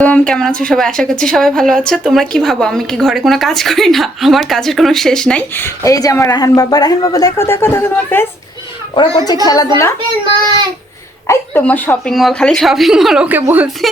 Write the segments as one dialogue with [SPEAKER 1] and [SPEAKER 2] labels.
[SPEAKER 1] আসসালাম কেমন আছো সবাই? আশা করছি সবাই ভালো আছো। তোমরা কি ভাবো? আমি কি ঘরে কোনো কাজ করি না? আমার কাজের কোনো শেষ নাই। এই যে আমার রাহান বাবা। রাহান বাবা, দেখো দেখো দেখো তোমার ফেস ওরা করছে খেলাধুলা। এই, তোমার শপিং মল খালি শপিং মল ওকে বলছি।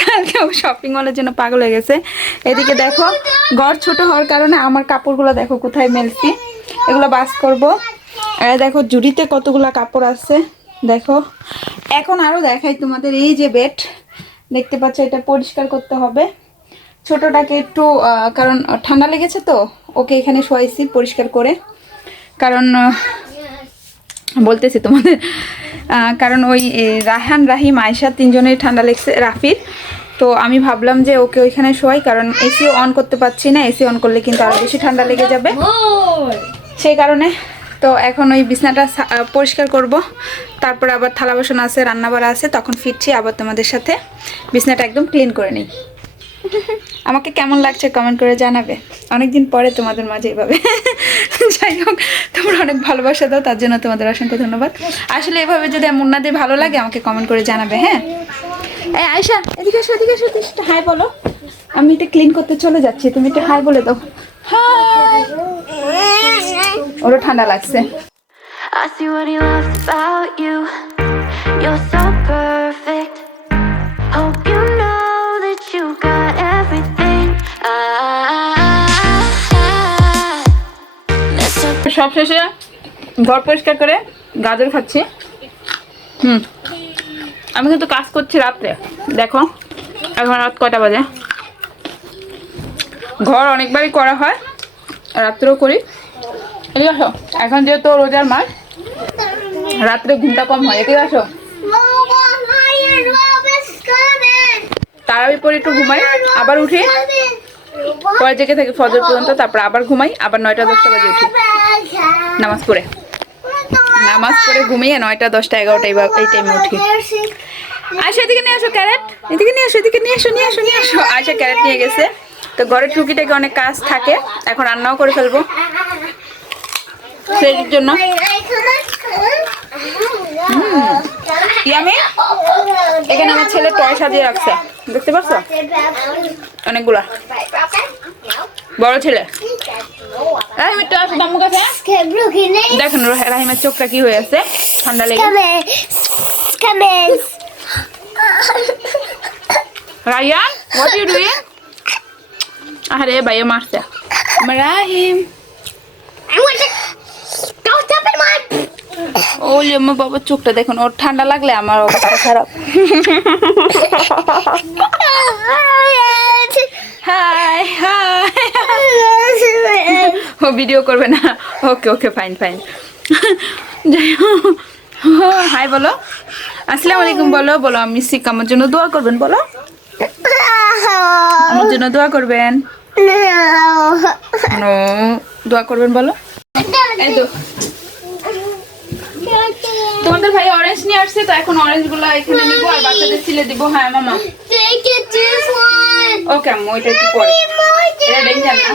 [SPEAKER 1] কালকে ও শপিং মলের জন্য পাগল হয়ে গেছে। এদিকে দেখো, ঘর ছোট হওয়ার কারণে আমার কাপড়গুলো দেখো কোথায় মেলছি। এগুলো বাস করব। আর দেখো জুড়িতে কতগুলো কাপড় আছে। দেখো, এখন আরও দেখাই তোমাদের। এই যে বেড দেখতে পাচ্ছ এটা পরিষ্কার করতে হবে। ছোটটাকে একটু কারণ ঠান্ডা লেগেছে তো ওকে এখানে শোয়াইছি পরিষ্কার করে। কারণ বলতেছি তোমাদের আহ, কারণ ওই রাহান রাহিম আয়সা তিনজনের ঠান্ডা লেগছে রাফির। তো আমি ভাবলাম যে ওকে ওইখানে শোয়াই কারণ এসি অন করতে পারছি না এসি অন করলে কিন্তু আরও বেশি ঠান্ডা লেগে যাবে। সেই কারণে তো এখন ওই বিছনাটা পরিষ্কার করব। তারপর আবার থালা বাসন আছে রান্নাবাড়া আছে তখন ফিরছি আবার তোমাদের সাথে। বিছনাটা একদম ক্লিন করে নিই। আমাকে কেমন লাগছে কমেন্ট করে জানাবে। অনেকদিন পরে তোমাদের মাঝে এভাবে। যাই হোক তোমরা অনেক ভালোবাসা দাও তার জন্য তোমাদের অসংখ্য ধন্যবাদ। আসলে এভাবে যদি মুন্নাদের ভালো লাগে আমাকে কমেন্ট করে জানাবে হ্যাঁ? এই আয়সা এদিকে এসো এদিকে একটু হাই বলো। আমি এটা ক্লিন করতে চলে যাচ্ছি তুমি একটু হাই বলে দাও। হাই! ওরও ঠান্ডা লাগছে
[SPEAKER 2] I see what he loves about you. You're so perfect. Hope you know that you got everything. I,
[SPEAKER 1] সব শেষে ঘর পরিষ্কার করে গাজর খাচ্ছি হুম আমি কিন্তু কাজ করছি রাত্রে দেখো এখন রাত কয়টা বাজে ঘর অনেকবারই করা হয় রাত্রেও করি। ঠিক আসো, এখন যেহেতু রোজার মাস, রাত্রে ঘুমটা কম হয়। ঠিক আসো। তারাবি পরে একটু ঘুমাই, আবার উঠি। পরে জেগে থাকি ফজর পর্যন্ত, তারপর আবার ঘুমাই, আবার নয়টা, দশটা বাজে উঠি। নামাজ পড়ে। নামাজ পড়ে ঘুমিয়ে নয়টা, দশটা, এগারোটা, এই এই টাইমে উঠি। আয়সা এদিকে নিয়ে আসো, ক্যারেট। এদিকে নিয়ে আসো, এদিকে নিয়ে আসো নিয়ে আসো নিয়ে আসো। আয়সা ক্যারেট নিয়ে গেছে। তো ঘরের টুকিটাকে অনেক কাজ থাকে এখন রান্নাও করে ফেলব। সেই জন্য। ইয়ামি এখানে আমার ছেলে টয় সাজিয়ে রাখছে। দেখতে পাচ্ছ অনেকগুলা। বড় ছেলে। রাহিমের টয় আছে দাম্মু কাছে। দেখেন রাহিমের চোখটা কি হয়ে আছে? ঠান্ডা লেগে রায়ান হোয়াট ইউ ডুইং আরে ভাইয়া মারছে। রাহিম ওলে আমার বাবার চোখটা দেখুন ওর ঠান্ডা লাগলে আমার অবস্থা খারাপ। High high. ও ভিডিও করবে না। Okay okay fine fine. যাই হোক হাই বলো। আসসালামু আলাইকুম বলো বলো আমি শিখ আমার জন্য দোয়া করবেন বলো। আমার জন্য দোয়া করবেন। নো দোয়া করবেন বলো। এই তো তোমাদের ভাই অরেঞ্জ নিয়ে আসছে তো এখন অরেঞ্জগুলো এখানে নিবো আর বাচ্চাদের ছিলে দিব। হ্যাঁ মামা. ওকে আম্মু ওইটা একটু পরে। এটা ডেঞ্জার না।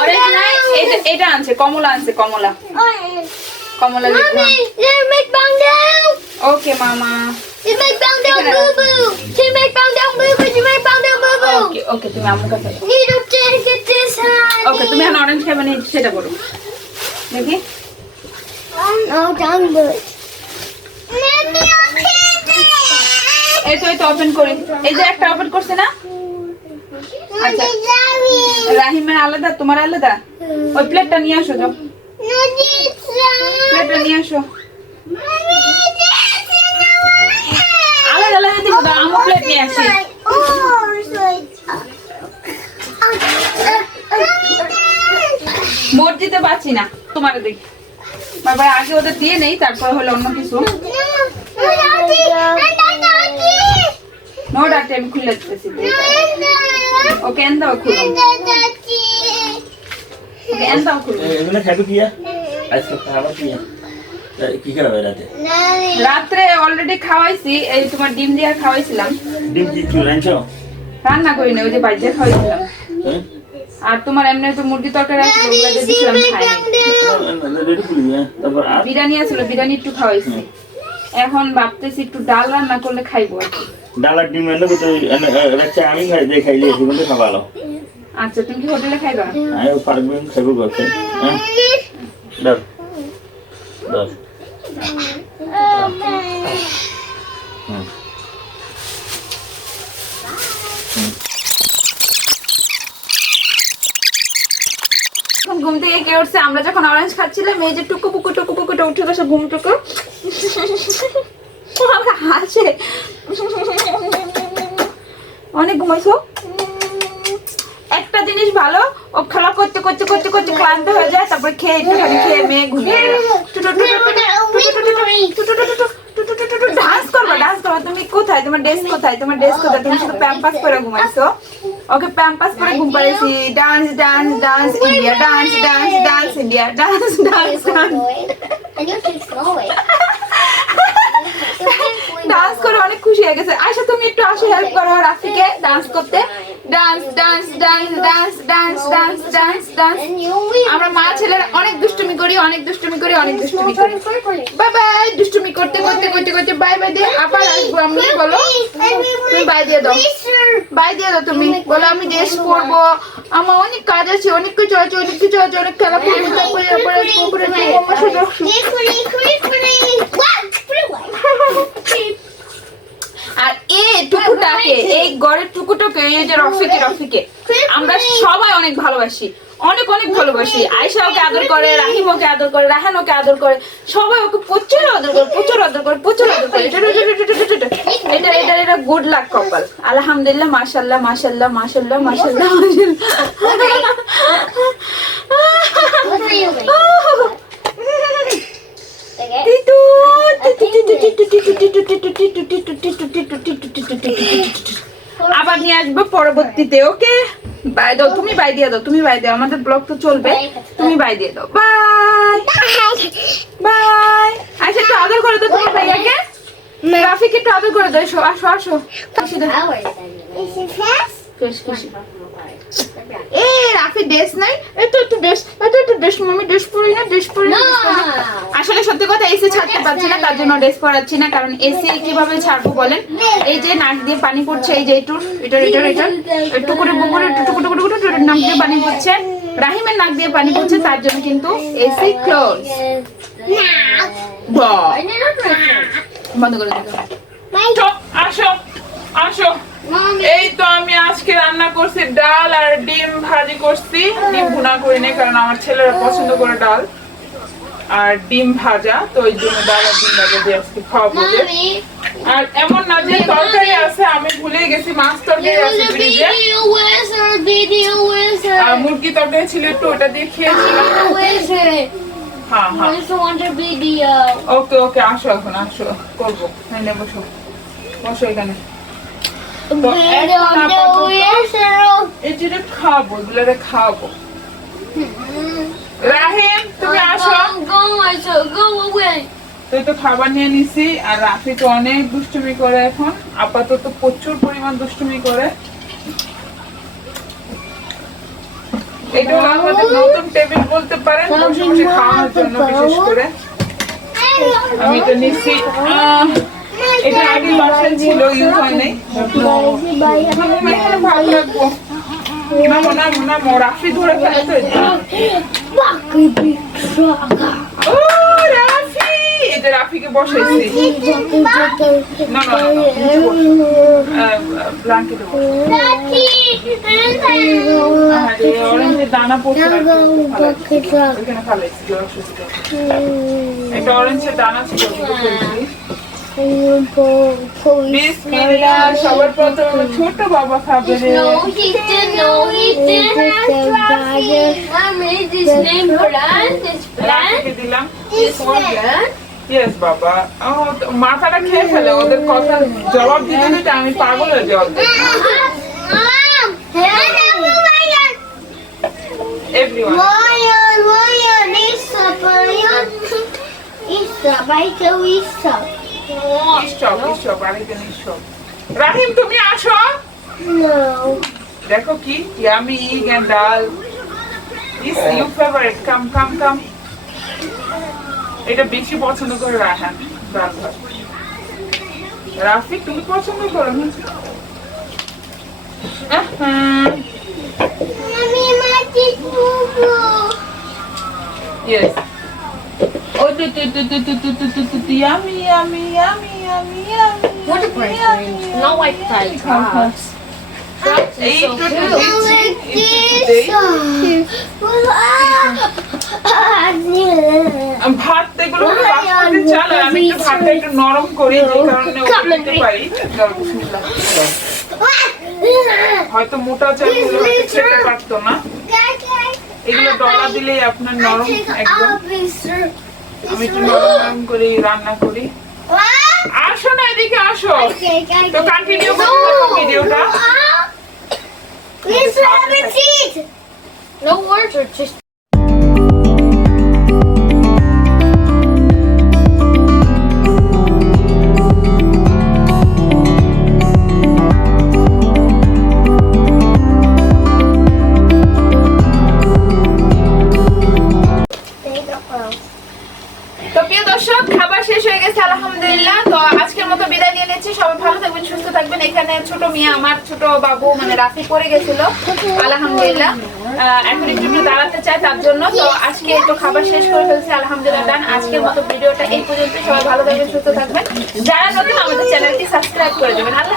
[SPEAKER 1] অরেঞ্জ নাই এটা এটা আনছে কমলা আনছে কমলা। কমলা. ওকে মামা।
[SPEAKER 2] Make bang down boo boo. Make bang down boo boo. Make bang down boo boo.
[SPEAKER 1] ওকে ওকে তুমি আম্মু কাছে
[SPEAKER 2] don't take it this one.
[SPEAKER 1] ওকে তুমি এখন অরেঞ্জ খাবে না সেটা বলো দেখি
[SPEAKER 2] No, good. Mommy,
[SPEAKER 1] এই তো এই তো ওপেন করি এই যে একটা ওপেন করছে না আচ্ছা রাহিমের আলাদা তোমার আলাদা ওই প্লেটটা নিয়ে আসো যাও প্লেটটা নিয়ে আসো আলাদা আলাদা দিব দাও আমি প্লেট নিয়ে আসি। বোর্ড দিতে পারছি না তোমার দেখি। বাবা আগে ওদের দিয়ে নেই তারপরে হলো অন্য কিছু। নো ডাক্তার আমি খুলে দিতেছি। ওকে এন দাও খুলো। ওকে এন দাও খুলো।
[SPEAKER 3] এগুলো খাবে কি কি খাবে রাতে?
[SPEAKER 1] রাত্রে অলরেডি খাওয়াইছি এই তোমার ডিম দিয়ে খাওয়াইছিলাম।
[SPEAKER 3] ডিম কি কি রাঁধছো?
[SPEAKER 1] রান্না করি না ওই যে বাইরে খাওয়াইছিলাম। আর তোমার এমনি তো মুরগি তরকারি আছে ওগুলো দিয়ে দিছিলাম খাই
[SPEAKER 3] হ্যাঁ
[SPEAKER 1] বিরিয়ানি আছিল বিরিয়ানি একটু খাওয়াইছি। এখন ভাবতেছি একটু ডাল রান্না করলে খাইবো আর কি।
[SPEAKER 3] ডিম এনে তো এনে আমি খাই দিয়ে খাইলে খাওয়া
[SPEAKER 1] আচ্ছা তুমি কি হোটেলে খাইবা?
[SPEAKER 3] আমি পারবেন খাইব করতে হ্যাঁ? দাও।
[SPEAKER 1] ঘুম থেকে কে উঠছে? আমরা যখন অরেঞ্জ খাচ্ছিলাম, এই যে টুকু পুকু, টুকু পুকুটা উঠে গেছে ঘুম টুকু। আমরা হাসে। অনেক ঘুমাইছো? জিনিস ভালো ও খেলা করতে করতে করতে করতে ক্লান্ত হয়ে যায় তারপরে খেয়ে একটুখানি খেয়ে মেয়ে ঘুমিয়ে ডান্স করবা ডান্স করবা তুমি কোথায় তোমার ড্রেস কোথায় তোমার ড্রেস কোথায় তুমি শুধু প্যাম্পাস পরে ঘুমাইছো ওকে প্যাম্পাস পরে ঘুম dance dance dance India dance dance dance India dance dance dance করে অনেক খুশি হয়ে গেছে আশা তুমি একটু আসো হেল্প করো রাফিকে ডান্স করতে dance dance dance dance dance dance dance dance আমরা মা ছেলেরা অনেক দুষ্টুমি করি অনেক দুষ্টুমি করি অনেক দুষ্টুমি করি বাই বাই দুষ্টুমি করতে করতে করতে করতে বাই বাই দিয়ে আবার আসব আমি বলো তুমি বাই দিয়ে দাও বাই দিয়ে দাও তুমি বলো আমি ড্রেস পরবো আমার অনেক কাজ আছে অনেক কিছু আছে অনেক কিছু আছে অনেক খেলা করব তারপরে তারপরে তারপরে আমার সাথে আসব। আর এই টুকুটাকে এই গড়ের টুকুটাকে এই যে রফিকে রফিকে আমরা সবাই অনেক ভালোবাসি। অনেক অনেক ভালোবাসি। আয়সা ওকে আদর করে রাহিম ওকে আদর করে রাহান ওকে আদর করে সবাই ওকে প্রচুর আদর করে প্রচুর আদর করে প্রচুর আদর করে। এটা এটা এটা গুড লাক কপাল। আলহামদুলিল্লাহ মাশাল্লাহ মাশাল্লাহ মাশাল্লাহ মাশাল্লাহ মাশাল্লাহ আসব পরবর্তীতে, ওকে? বাই দাও, তুমি বাই দিয়ে দাও, তুমি বাই দাও, আমাদের ব্লগ তো চলবে। তুমি বাই দিয়ে দাও, বাই। বাই। আচ্ছা একটু আদর করে দাও তোমার ভাইয়াকে। রাফিকে একটু আদর করে দাও, এসো, আসো আসো। খুশি এ রাফি ড্রেস নাই? এত একটু ড্রেস এত একটু ড্রেস মামি ড্রেস পরি না ড্রেস পরি না। আসলে সত্যি কথা এসি ছাড়তে পারছি না তার জন্য ড্রেস পরাচ্ছি না কারণ এসি কীভাবে ছাড়বো বলেন? এই যে নাক দিয়ে পানি পড়ছে এই যে এটুর এটার এটার এটার একটু করে বুকুরে টুকু টুকু টুকু টুকু নাক দিয়ে পানি পড়ছে। রাহিমের নাক দিয়ে পানি পড়ছে তার জন্য কিন্তু এসি ক্লোজ বন্ধ করে দিতে হবে।
[SPEAKER 4] আসো আসো। এই তো আমি আজকে রান্না করছি ডাল আর ডিম ভাজি করছি। ডিম ভুনা করি নাই কারণ আমার ছেলেরা পছন্দ করে ডাল আর ডিম ভাজা তো ওই জন্য ডাল আর ডিম ভাজা দিয়ে আজকে খাওয়াবো। আর এমন না যে তরকারি আছে আমি ভুলে গেছি মাছ তরকারি আছে ফ্রিজে আর মুরগি তরকারি ছিল একটু ওটা দিয়ে খেয়েছিলাম। হ্যাঁ হ্যাঁ। ওকে ওকে আসো এখন আসো। করব। বসো। বসো এখানে। তো আপাতত খাব এগুলো খাব। রাহিম তুমি আসো। তুই তো খাবার নিয়ে নিছি আর রাফি তো অনেক দুষ্টুমি করে এখন। আপাতত প্রচুর পরিমাণ দুষ্টুমি করে। এটা হলো আমাদের নতুন টেবিল বলতে পারেন বসে বসে খাওয়ানোর জন্য বিশেষ করে। আমি নিচ্ছি আহ, এটা আগে বাসায় ছিল ইউজ হয় নাই। ভালো রাখব নামো নামো নামো রাফি ধরে ফেলে তো এই জন্য। ও রাফি! এটা রাফিকে বসাইছি। না না ব্ল্যাঙ্কেটে আরে অরেঞ্জের দানা পড়ছে এখানে ফালাইছি একটা অরেঞ্জের দানা ছিল সবার প্রথম ছোট বাবা খাবে রে। রাফিকে দিলাম। ইয়েস বাবা। মাথাটা খেয়ে ফেলে ওদের কথা জবাব দিতে দিতে আমি পাগল হয়ে ওদের এভরিওয়ান স্টপ স্টপ আরেকজন স্টপ রাহিম তুমি আসো। দেখো কি ইয়ামি এন্ড ডাল ইস ইউ ফেভারিট কাম কাম কাম এটা বেশি পছন্দ করে রাহান ডাল ভাত রাফি তুমি পছন্দ করো না? yes. Yummy, yummy, yummy, yummy, yummy,
[SPEAKER 5] What a
[SPEAKER 4] yummy,
[SPEAKER 5] green. Not white
[SPEAKER 4] খাও, খাও।
[SPEAKER 5] drops. Is so cute.
[SPEAKER 4] ভাত এগুলো হলো বাসমতি চাল আমি একটু ভাতটা একটু নরম করি যে কারণে ওটা দিতে পারি। হয়তো মোটা চালগুলো খেতে পারতো না। এগুলো ডলা দিলেই আপনার নরম একদম। আমি একটু নরম করে রান্না করি। আসো না এদিকে আসো। তো কন্টিনিউ করো ভিডিওটা।
[SPEAKER 5] Please have a seat. No words are just
[SPEAKER 1] দর্শক, খাবার শেষ হয়ে গেছে, আলহামদুলিল্লাহ। তো আজকের মতো বিদায় নিয়ে নিচ্ছি। সবাই ভালো থাকবেন, সুস্থ থাকবেন। এখানে ছোট মেয়ে, আমার ছোট বাবু মানে রাফি পড়ে গেছিল। আলহামদুলিল্লাহ। এখন একটু একটু দাঁড়াতে চাই তার জন্য। তো আজকে একটু খাবার শেষ করে ফেলছি, আলহামদুলিল্লাহ। ডান আজকের মতো ভিডিওটা এই পর্যন্ত। সবাই ভালো থাকবেন, সুস্থ থাকবেন। যারা নতুন, আমাদের চ্যানেলটি সাবস্ক্রাইব করে দেবেন। আল্লাহ